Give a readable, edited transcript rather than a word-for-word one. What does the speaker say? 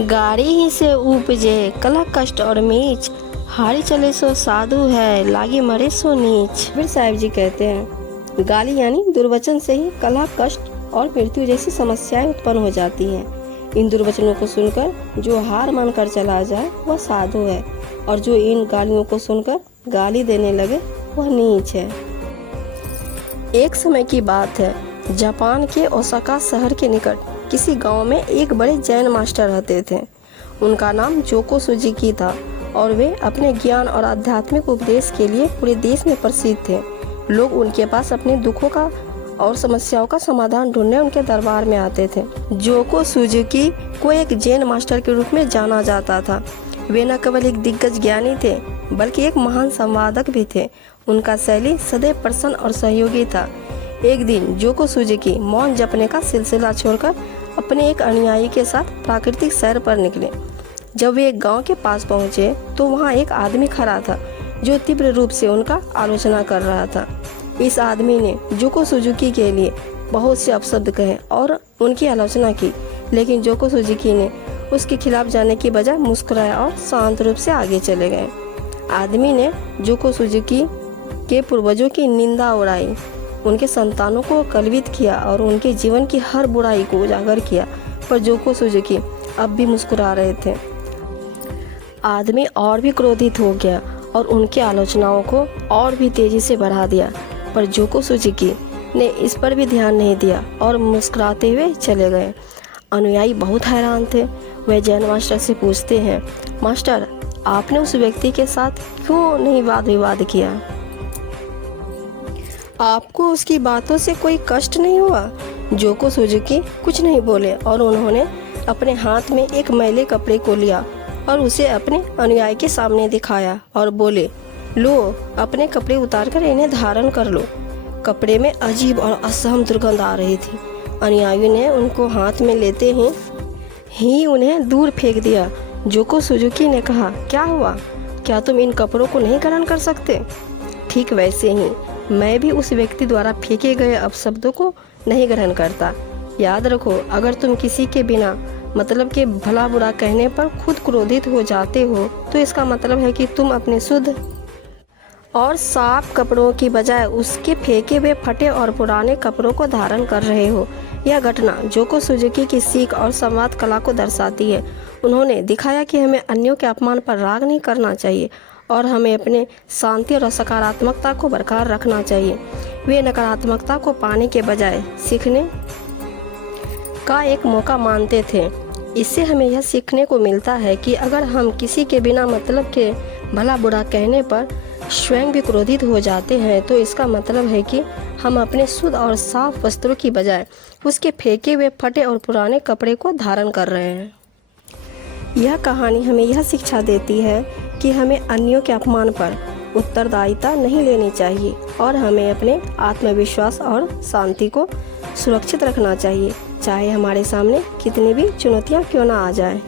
गाड़ी ही से उपजे कलह कष्ट और मीच, हारी चले सो साधु है लागी मरे सो नीच। फिर साहिब जी कहते हैं, गाली यानी दुर्वचन से ही कलह कष्ट और मृत्यु जैसी समस्याएं उत्पन्न हो जाती हैं। इन दुर्वचनों को सुनकर जो हार मानकर चला जाए वह साधु है, और जो इन गालियों को सुनकर गाली देने लगे वह नीच है। एक समय की बात है, जापान के ओसाका शहर के निकट किसी गांव में एक बड़े जैन मास्टर रहते थे। उनका नाम जोको सुजुकी था और वे अपने ज्ञान और आध्यात्मिक उपदेश के लिए पूरे देश में प्रसिद्ध थे। लोग उनके पास अपने दुखों का और समस्याओं का समाधान ढूंढने उनके दरबार में आते थे। जोको सुजुकी को एक जैन मास्टर के रूप में जाना जाता था। वे न केवल एक दिग्गज ज्ञानी थे बल्कि एक महान संवादक भी थे। उनका शैली सदैव प्रसन्न और सहयोगी था। एक दिन जोको सुजुकी मौन जपने का सिलसिला छोड़कर अपने एक अनुयायी के साथ प्राकृतिक सैर पर निकले। जब वे एक गांव के पास पहुंचे तो वहां एक आदमी खड़ा था जो तीव्र रूप से उनका आलोचना कर रहा था। इस आदमी ने जोको सुजुकी के लिए बहुत से अपशब्द कहे और उनकी आलोचना की, लेकिन जोको सुजुकी ने उसके खिलाफ जाने की बजाय मुस्कुराया और शांत रूप से आगे चले गए। आदमी ने जोको सुजुकी के पूर्वजों की निंदा उड़ाई, उनके संतानों को कलवित किया और उनके जीवन की हर बुराई को उजागर किया, पर जोको सुजुकी अब भी मुस्कुरा रहे थे। आदमी और भी क्रोधित हो गया और उनकी आलोचनाओं को और भी तेजी से बढ़ा दिया, पर जोको सुजुकी ने इस पर भी ध्यान नहीं दिया और मुस्कुराते हुए चले गए। अनुयायी बहुत हैरान थे। वे जैन मास्टर से पूछते हैं, मास्टर, आपने उस व्यक्ति के साथ क्यों नहीं वाद विवाद किया? आपको उसकी बातों से कोई कष्ट नहीं हुआ? जोको सुजुकी कुछ नहीं बोले और उन्होंने अपने हाथ में एक मैले कपड़े को लिया और उसे अपने अनुयायी के सामने दिखाया और बोले, लो, अपने कपड़े उतारकर इन्हें धारण कर लो। कपड़े में अजीब और असहम दुर्गंध आ रही थी। अनुयायी ने उनको हाथ में लेते ही उन्हें दूर फेंक दिया। जोको सुजुकी ने कहा, क्या हुआ? क्या तुम इन कपड़ों को नहीं ग्रहण कर सकते? ठीक वैसे ही मैं भी उस व्यक्ति द्वारा फेंके गए अपशब्दों को नहीं ग्रहण करता। याद रखो, अगर तुम किसी के बिना मतलब के भला बुरा कहने पर खुद क्रोधित हो जाते हो तो इसका मतलब है कि तुम अपने शुद्ध और साफ कपड़ों की बजाय उसके फेंके हुए फटे और पुराने कपड़ों को धारण कर रहे हो। यह घटना जोको सुजुकी की सीख और संवाद कला को दर्शाती है। उन्होंने दिखाया कि हमें अन्यों के अपमान पर राग नहीं करना चाहिए और हमें अपने शांति और सकारात्मकता को बरकरार रखना चाहिए। वे नकारात्मकता को पाने के बजाय सीखने का एक मौका मानते थे। इससे हमें यह सीखने को मिलता है कि अगर हम किसी के बिना मतलब के भला बुरा कहने पर स्वयं भी क्रोधित हो जाते हैं तो इसका मतलब है कि हम अपने शुद्ध और साफ वस्त्रों की बजाय उसके फेंके हुए फटे और पुराने कपड़े को धारण कर रहे हैं। यह कहानी हमें यह शिक्षा देती है कि हमें अन्यों के अपमान पर उत्तरदायिता नहीं लेनी चाहिए और हमें अपने आत्मविश्वास और शांति को सुरक्षित रखना चाहिए, चाहे हमारे सामने कितनी भी चुनौतियां क्यों ना आ जाएं।